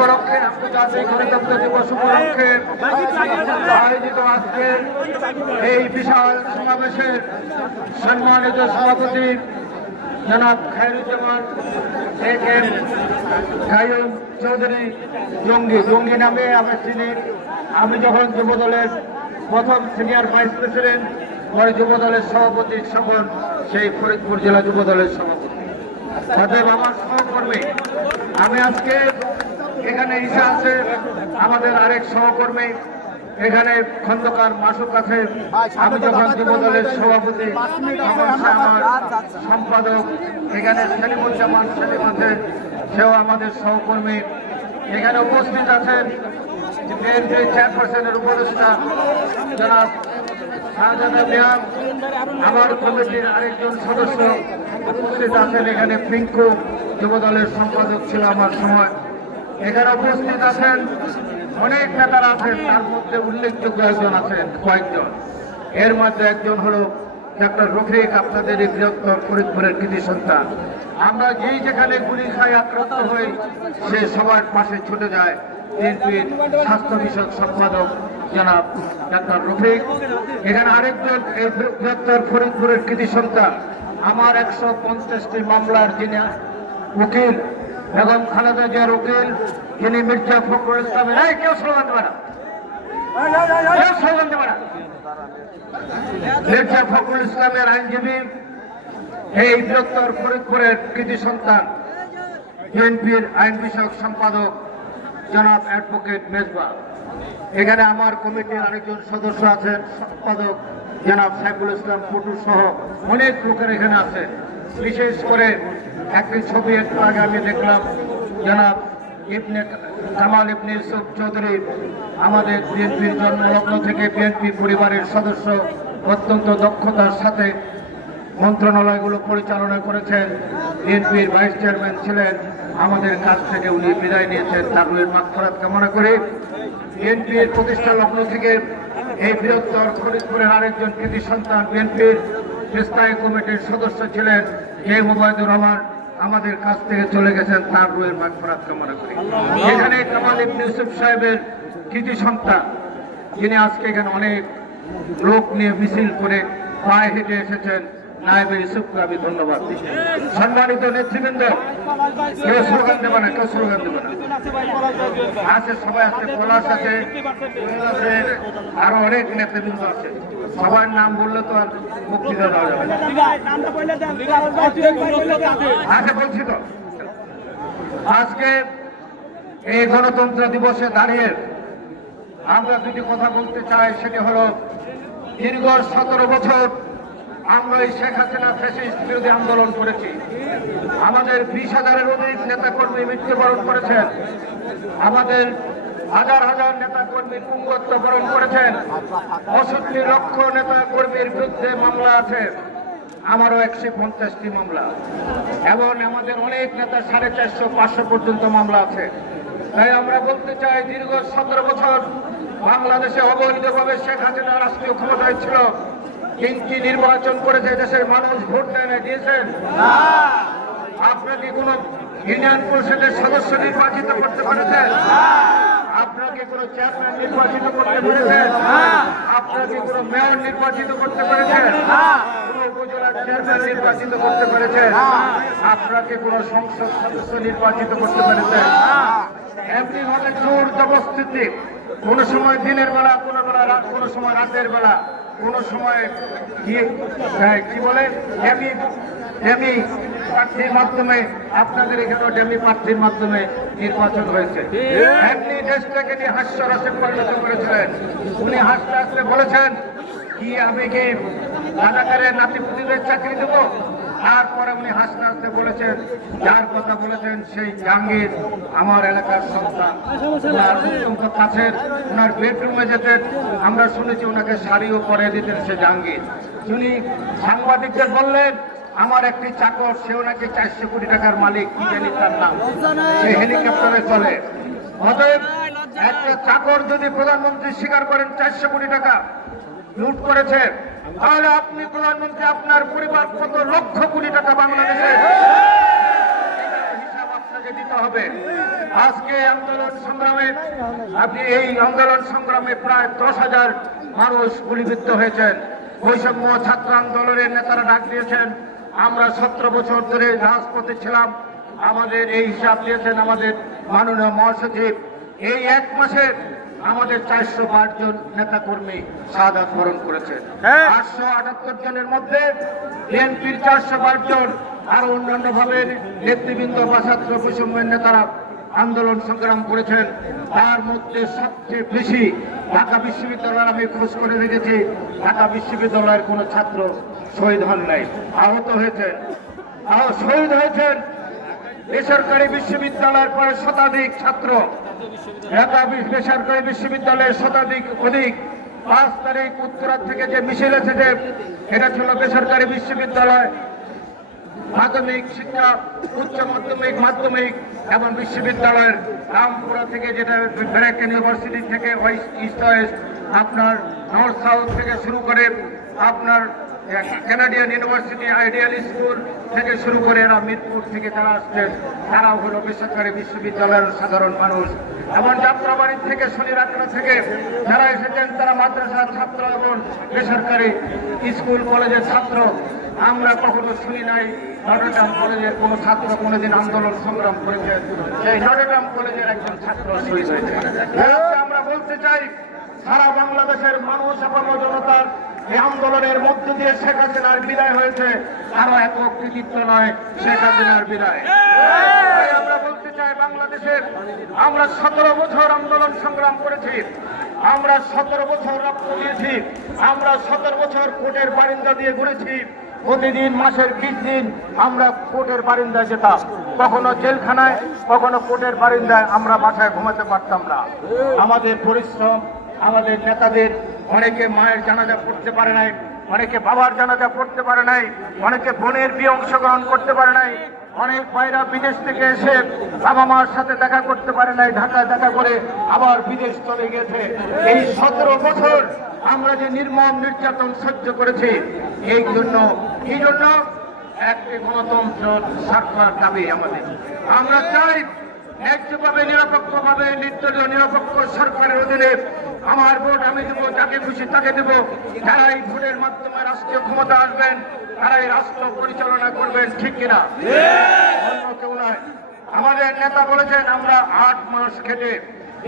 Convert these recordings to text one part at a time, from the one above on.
উপলক্ষে আন্তর্জাতিক গণতন্ত্র দিবস উপলক্ষে আয়োজিত আজকে এই বিশাল সমাবেশের সম্মানিত সভাপতি জনাব খায়রুজ্জামান এ.কে.এম. কাইয়ুম চৌধুরী জঙ্গি নামে আমি চিনি। আমি যখন যুবদলের প্রথম সিনিয়র ভাইস প্রেসিডেন্ট, পরে যুবদলের সভাপতি, সকল সেই ফরিদপুর জেলা যুবদলের সভাপতি। অতএব আমার সহকর্মী, আমি আজকে এখানে এসে আছে আমাদের আরেক সহকর্মী এখানে খন্দকার মাসুক আছে। আমি যখন যুবদলের সভাপতি, আমার সম্পাদক এখানে সেলিমুজ্জামান সেলিম আছে, সেও আমাদের সহকর্মী। এখানে উপস্থিত আছেন বিএনপি চেয়ারপারসনের উপদেষ্টা জনাব শাহজাদা মিয়া, আমার কমিটির আরেকজন সদস্য উপস্থিত আছেন। এখানে পিঙ্কু যুবদলের সম্পাদক ছিল আমার সময়। এখানে উপস্থিত আছেন অনেক নেতারা আছেন, তার মধ্যে উল্লেখযোগ্য একজন আছেন, কয়েকজন। এর মধ্যে একজন হলো ডক্টর রফিক, আপনাদের এই বৃহত্তর ফরিদপুরের কৃতি সন্তান। আমরা যেই যেখানে গুলি খাই আক্রান্ত হই, সে সবার পাশে ছুটে যায় বিএনপির স্বাস্থ্য বিষয়ক সম্পাদক জনাব ডক্টর রফিক। এখানে আরেকজন এই বৃহত্তর ফরিদপুরের কৃতি সন্তান, আমার 150টি মামলার যিনি উকিল, বেগম খালেদা জিয়ার উকিল, যিনি মির্জা ফখরুল ইসলামের কেউ স্লোগান দেবে না, মির্জা ফখরুল ইসলামের আইনজীবী, এই বৃহত্তর ফরিদপুরের কৃতি সন্তান বিএনপির আইন বিষয়ক সম্পাদক জনাব অ্যাডভোকেট মেজবা। এখানে আমার কমিটির আরেকজন সদস্য আছেন, সম্পাদক জনাব সাইফুল ইসলাম পুটু সহ অনেক লোকের এখানে আছে। বিশেষ করে একটি ছবি একটু আগে আমি দেখলাম, জনাব কামাল ইবনে ইউসুফ চৌধুরী, আমাদের বিএনপির জন্মলগ্ন থেকে বিএনপি পরিবারের সদস্য, অত্যন্ত দক্ষতার সাথে মন্ত্রণালয়গুলো পরিচালনা করেছেন, বিএনপির ভাইস চেয়ারম্যান ছিলেন। আমাদের কাছ থেকে উনি বিদায় নিয়েছেন, তার মাগফিরাত কামনা করে বিএনপির প্রতিষ্ঠা লগ্ন থেকে এই বৃহত্তর ফরিদপুরের আরেকজন কৃতি সন্তান, বিএনপির স্থায়ী কমিটির সদস্য ছিলেন এ মুবাইদুর রহমান, আমাদের কাছ থেকে চলে গেছেন, তার রুহের মাগফিরাত কামনা করি। এখানে কামাল ইবনে ইউসুফ সাহেবের কৃতি সন্তান, যিনি আজকে এখানে অনেক লোক নিয়ে মিছিল করে পায়ে হেঁটে এসেছেন, নায়েবে ইউসুফকে আমি ধন্যবাদ দিচ্ছি। সম্মানিত নেতৃবৃন্দ, কেউ স্লোগান দেবে না, কেউ স্লোগান দেবে না, আছে সবাই আছে, পলাশ আছে, আরো অনেক নেতৃবৃন্দ আছে। সবার নাম বললে তো আর বক্তৃতা দেওয়া যাবে না। আচ্ছা, বলছি তো, আজকে এই গণতন্ত্র দিবসে দাঁড়িয়ে আমরা দুটি কথা বলতে চাই। সেটি হলো, দীর্ঘ 17 বছর আমরা এই শেখ হাসিনা ফ্যাসিস্ট বিরোধী আন্দোলন করেছি। আমাদের 20,000-এর অধিক নেতাকর্মী মৃত্যুবরণ করেছেন, আমাদের হাজার হাজার নেতাকর্মী পুঙ্গত্ব বরণ করেছেন, 65 লক্ষ নেতাকর্মীর বিরুদ্ধে মামলা আছে, আমারও 150টি মামলা, এবং আমাদের অনেক নেতা 450-500 পর্যন্ত মামলা আছে। তাই আমরা বলতে চাই, দীর্ঘ 17 বছর বাংলাদেশে অবৈধভাবে শেখ হাসিনা রাষ্ট্রীয় ক্ষমতায় ছিল, 3টি নির্বাচন করেছে, দেশের মানুষ ভোট দিয়েছেন। আপনাকে কোন ইউনিয়ন পরিষদের সদস্য নির্বাচিত করতে পেরেছেন? আপনাকে কোন চেয়ারম্যান নির্বাচিত করতে পেরেছেন? আপনাকে কোন মেয়র নির্বাচিত করতে পেরেছেন? কোন উপজেলার চেয়ারম্যান নির্বাচিত করতে পেরেছেন? আপনাকে কোন সংসদ সদস্য নির্বাচিত করতে পেরেছেন? এমনি ভাবে জোর জবরদস্তি, কোন সময় দিনের বেলা, কোন সময় রাতের বেলা, কোন সময় কি বলে ডেমি প্রার্থীর মাধ্যমে, আপনাদের এখানেও ডেমি প্রার্থীর মাধ্যমে নির্বাচন হয়েছে। এমনি দেশটাকে নিয়ে হাস্যরসে পরিণত করেছিলেন। উনি হাসতে হাসতে বলেছেন কি, আমি কি রাজাকারের নাতিপুতিদের চাকরি দেব? তারপরে উনি হাসতে হাসতে বলেছেন, যার কথা বলেছেন সেই জাহাঙ্গীর আমার এলাকার সন্তান, ওনার অত্যন্ত কাছের, ওনার বেডরুমে যেতেন, আমরা শুনেছি ওনাকে শাড়িও পরে দিতেন সে জাহাঙ্গীর। উনি সাংবাদিকদের বললেন, আমার একটি চাকর, সেও নাকি 400 কোটি টাকার মালিক, কি জানি তার নাম, সে হেলিকপ্টারে চলে। অতএব একটা চাকর যদি প্রধানমন্ত্রী স্বীকার করেন 400 কোটি টাকা লুট করেছে, তাহলে আপনি প্রধানমন্ত্রী, আপনার পরিবার কত লক্ষ কোটি টাকা বাংলাদেশে হিসাব আপনাকে দিতে হবে। আজকে আন্দোলন সংগ্রামে এই আন্দোলন সংগ্রামে প্রায় 10,000 মানুষ গুলিবিদ্ধ হয়েছেন। বৈষম্য ছাত্র আন্দোলনের নেতারা ডাক দিয়েছেন, আমরা 17 বছর ধরে রাজপথে ছিলাম, আমাদের এই হিসাব দিয়েছেন আমাদের মাননীয় মহাসচিব। এই 1 মাসে আমাদের 405 জন নেতা কর্মী শাহাদাত বরণ করেছেন। 878 জনের মধ্যে বিএনপির 405 জন, আরো অন্যান্য ভাবে নেতৃবৃন্দ বা ছাত্র বৈষম্যের নেতারা আন্দোলন সংগ্রাম করেছেন। তার মধ্যে সবচেয়ে বেশি ঢাকা বিশ্ববিদ্যালয়ের আমি খোঁজ করে রেখেছি, ঢাকা বিশ্ববিদ্যালয়ের কোন ছাত্র শহীদ হন নাই, আহত হয়েছেন, শহীদ হয়েছেন বেসরকারি বিশ্ববিদ্যালয়ের পরে শতাধিক ছাত্র। ঢাকা বেসরকারি বিশ্ববিদ্যালয়ের শতাধিক অধিক 5 তারিখ উত্তরা থেকে যে মিছিল এসেছে, এটা ছিল বেসরকারি বিশ্ববিদ্যালয়, মাধ্যমিক শিক্ষা, উচ্চ মাধ্যমিক, মাধ্যমিক এবং বিশ্ববিদ্যালয়ের রামপুরা থেকে, যেটা ব্র্যাক ইউনিভার্সিটি থেকে ইস্ট ওয়েস্ট, আপনার নর্থ সাউথ থেকে শুরু করে আপনার কানাডিয়ান ইউনিভার্সিটি, আইডিয়াল স্কুল থেকে শুরু করে এরা মিরপুর থেকে যারা আসছেন তারাও হলো বেসরকারি বিশ্ববিদ্যালয়ের সাধারণ মানুষ। এমন যাত্রাবাড়ি থেকে, শনিরাত্রা থেকে যারা এসেছেন তারা মাদ্রাসার ছাত্র এবং বেসরকারি স্কুল কলেজের ছাত্র। আমরা কখনো শুনি নাই নটরডেম কলেজের কোন ছাত্র কোনোদিন আন্দোলন সংগ্রাম করেছে, সেই নটরডেম কলেজের একজন ছাত্র শহীদ হয়েছে। আমরা বলতে চাই, সারা বাংলাদেশের মানুষ এবং জনতার এই আন্দোলনের মধ্য দিয়ে শেখ হাসিনার বিদায় হয়েছে, আরো একক কৃতিত্ব নয়, শেখ হাসিনার বিদায়। আমরা বলতে চাই, বাংলাদেশের আমরা 17 বছর আন্দোলন সংগ্রাম করেছি, আমরা 17 বছর রক্ত দিয়েছি, আমরা 17 বছর কোর্টের বারিন্দা দিয়ে ঘুরেছি। প্রতিদিন মাসের 20 দিন আমরা কোর্টের বারিন্দায় যেতাম, কখনো জেলখানায়, কখনো কোর্টের বারিন্দায়, আমরা বাসায় ঘুমাতে পারতাম না। আমাদের পরিশ্রম, আমাদের নেতাদের অনেকে মায়ের জানাজা পড়তে পারে নাই, অনেকে বাবার জানাজা পড়তে পারে নাই, অনেকে বোনের বিয়ে অংশগ্রহণ করতে পারে নাই, অনেক ভাইরা বিদেশ থেকে এসে বাবা মার সাথে দেখা করতে পারে নাই, ঢাকায় দেখা করে আবার বিদেশ চলে গেছে। এই 17 বছর আমরা যে নির্মম নির্যাতন সহ্য করেছি, এই জন্য একটি গণতন্ত্র সরকার দাবি আমাদের। আমরা চাই ন্যায্যভাবে, নিরপেক্ষভাবে, নির্দলীয় নিরপেক্ষ সরকারের অধীনে আমার ভোট আমি দেবো, যাকে খুশি তাকে দেবো। যারা এই ভোটের মাধ্যমে রাষ্ট্রীয় ক্ষমতা আসবেন, তারা এই রাষ্ট্র পরিচালনা করবেন, ঠিক কিনা? অন্য কেউ নয়। আমাদের নেতা বলেছেন, আমরা 8 মাস খেটে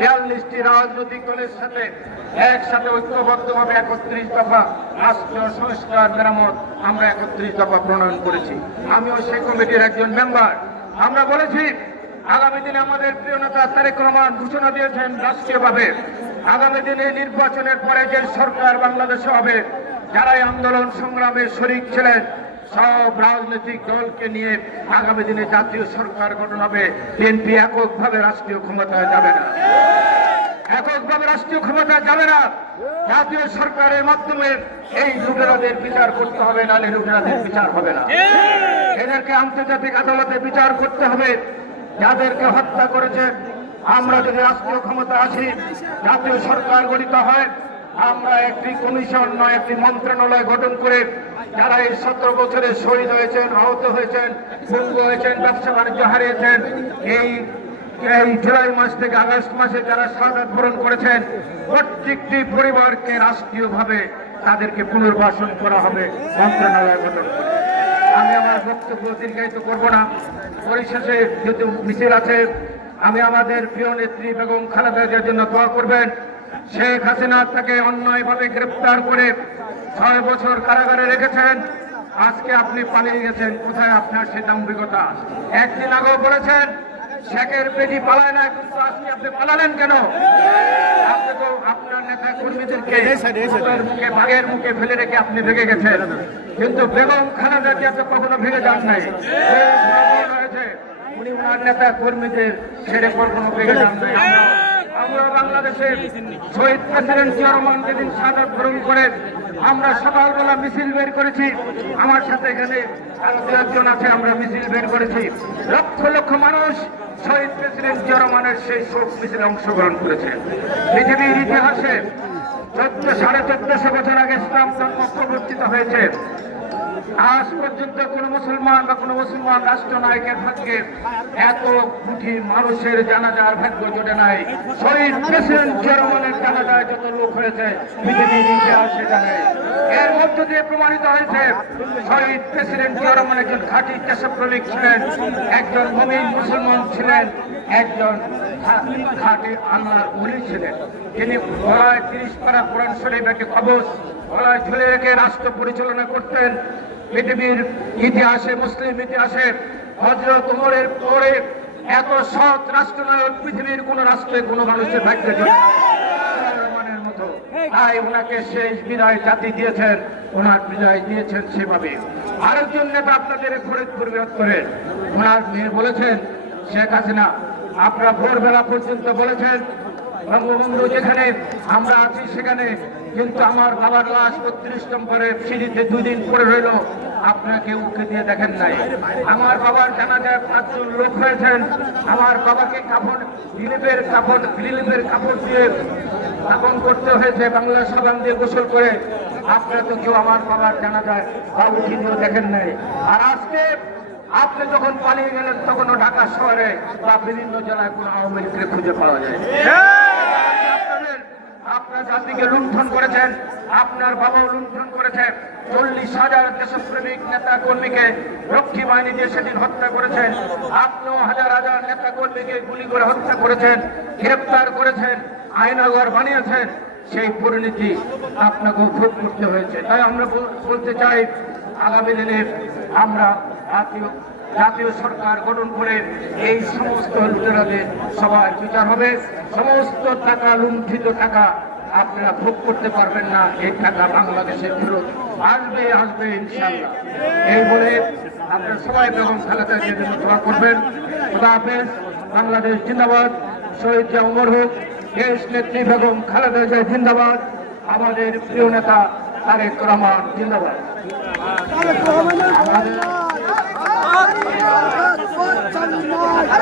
42টি রাজনৈতিক দলের সাথে একসাথে ঐক্যবদ্ধভাবে 31 দফা রাষ্ট্রীয় সংস্কার মেরামত আমরা 31 দফা প্রণয়ন করেছি। আমিও সেই কমিটির একজন মেম্বার। আমরা বলেছি, আগামী দিনে আমাদের প্রিয় নেতা তারেক রহমান ঘোষণা দিয়েছেন রাষ্ট্রীয়ভাবে, আগামী দিনে নির্বাচনের পরে যে সরকার বাংলাদেশে হবে, যারা এই আন্দোলন সংগ্রামে শরিক ছিলেন সব রাজনৈতিক দলকে নিয়ে আগামী দিনে জাতীয় সরকার গঠন হবে। বিএনপি এককভাবে রাষ্ট্রীয় ক্ষমতায় যাবে না, এককভাবে রাষ্ট্রীয় ক্ষমতা যাবে না। জাতীয় সরকারের মাধ্যমে এই লুটেরাদের বিচার করতে হবে, নাহলে লুটেরাদের বিচার হবে না। এদেরকে আন্তর্জাতিক আদালতে বিচার করতে হবে, যাদেরকে হত্যা করেছে। আমরা যদি রাষ্ট্রীয় ক্ষমতা আসি, জাতীয় সরকার গঠিত হয়, আমরা একটি কমিশন নয়, একটি মন্ত্রণালয় গঠন করে যারা এই 17 বছরে শহীদ হয়েছেন, আহত হয়েছেন, পঙ্গু হয়েছেন, ব্যবসা বাণিজ্য হারিয়েছেন, এই জুলাই মাস থেকে আগস্ট মাসে যারা শাহাদাত বরণ করেছেন, প্রত্যেকটি পরিবারকে রাষ্ট্রীয়ভাবে তাদেরকে পুনর্বাসন করা হবে মন্ত্রণালয় গঠন করে। আমি আমার বক্তব্য দীর্ঘায়িত করব না। পরিশেষে যেহেতু মিছিল আছে, আমি আমাদের প্রিয় নেত্রী বেগম খালেদা জিয়ার জন্য দোয়া করবেন। শেখ হাসিনা তাকে অন্যায়ভাবে গ্রেপ্তার করে 6 বছর কারাগারে রেখেছেন। আজকে আপনি পালিয়ে গেছেন, কোথায় আপনার সে দাম্ভিকতা? একদিন আগেও বলেছেন শেখের বেটি পালায় না, কিন্তু আজকে আপনি পালালেন কেন? আপনি তো আপনার নেতা কর্মীদেরকে বাঘের মুখে ফেলে রেখে আপনি ভেঙে গেছেন, কিন্তু বেগম খালেদা জিয়া তো কখনো ভেঙে যান নাই। উনি ওনার নেতা কর্মীদের ছেড়ে কখনো ভেঙে যান নাই। আমরা বাংলাদেশের শহীদ প্রেসিডেন্ট জিয়া রহমান যেদিন শাহাদাত বরণ করেন, আমরা সকালবেলা মিছিল বের করেছি। আমার সাথে এখানে আরো 2 জন আছে, আমরা মিছিল বের করেছি। লক্ষ লক্ষ মানুষ শহীদ প্রেসিডেন্ট জিয়া রহমানের সেই শোক মিছিলে অংশগ্রহণ করেছে। পৃথিবীর ইতিহাসে 1450 বছর আগে ইসলাম ধর্ম প্রবর্তিত হয়েছে। আজ পর্যন্ত কোন মুসলমান বা কোন মুসলমান রাষ্ট্রনায়কের ভাগ্যে এত কোটি মানুষের জানাজার ভাগ্য জোটে নাই। শহীদ প্রেসিডেন্ট জিয়াউর জানাজায় যত লোক হয়েছে পৃথিবীর ইতিহাসে জানে। এর মধ্য দিয়ে প্রমাণিত হয়েছে শহীদ প্রেসিডেন্ট জিয়াউর রহমান একজন খাঁটি দেশপ্রেমিক ছিলেন, একজন মুমিন মুসলমান ছিলেন, একজন খাঁটি আল্লাহর ওলি ছিলেন। তিনি গলায় 30 পারা কোরআন শরীফ একটি কবজ গলায় ঝুলে রেখে রাষ্ট্র পরিচালনা করতেন। পৃথিবীর ইতিহাসে, মুসলিম ইতিহাসে হযরত ওমরের পরে এত সৎ রাষ্ট্রনায়ক পৃথিবীর কোন রাষ্ট্রে কোন মানুষের ভাগ্যে জন্মে রহমানের মতো। তাই ওনাকে শেষ বিদায় জাতি দিয়েছেন, ওনার বিদায় দিয়েছেন সেভাবে। আরেকজন নেতা আপনাদের ফরিদপুর বৃহত্তরে ওনার মেয়ে বলেছেন, শেখ হাসিনা আপনারা ভোরবেলা পর্যন্ত বলেছেন বঙ্গবন্ধু যেখানে আমরা আছি সেখানে, কিন্তু আমার বাবার লাশ 32 নম্বরে সিঁড়িতে 2 দিন পরে রইল, আপনাকে উঠে দিয়ে দেখেন নাই। আমার বাবার জানাজায় 5 জন লোক হয়েছেন, আমার বাবাকে রিলিফের কাপড় দিয়ে দাফন করতে হয়েছে, বাংলা সাবান দিয়ে গোসল করে। আপনারা তো কেউ আমার বাবার জানাজায় বা উঠে দিয়েও দেখেন নাই। আর আজকে আপনি যখন পালিয়ে গেলেন তখনও ঢাকা শহরে বা বিভিন্ন জেলায় কোন আওয়ামী লীগকে খুঁজে পাওয়া যায়। আপনার জাতিকে লুণ্ঠন করেছেন, আপনার বাবাও লুণ্ঠন করেছেন। 40,000 দেশপ্রেমিক নেতা কর্মীকে রক্ষী বাহিনী দিয়ে সেদিন হত্যা করেছেন। আপনিও হাজার হাজার নেতা কর্মীকে গুলি করে হত্যা করেছেন, গ্রেপ্তার করেছেন, আইনগর বানিয়েছেন। সেই পরিণতি আপনাকেও ভোগ করতে হয়েছে। তাই আমরা বলতে চাই, আগামী দিনে আমরা জাতীয় সরকার গঠন করে এই সমস্ত লুটেরাদের সবার বিচার হবে। সমস্ত টাকা, লুণ্ঠিত টাকা আপনারা ভোগ করতে পারবেন না। এই টাকা বাংলাদেশে ফেরত আসবে ইনশাআল্লাহ। এই বলে আপনারা সবাই বেগম খালেদা জিয়ার জন্য দোয়া করবেন। খোদা হাফেজ। বাংলাদেশ জিন্দাবাদ। শহীদ জিয়া অমর হোক। দেশ নেত্রী বেগম খালেদা জিয়া জিন্দাবাদ। আমাদের প্রিয় নেতা তারেক রহমান জিন্দাবাদ।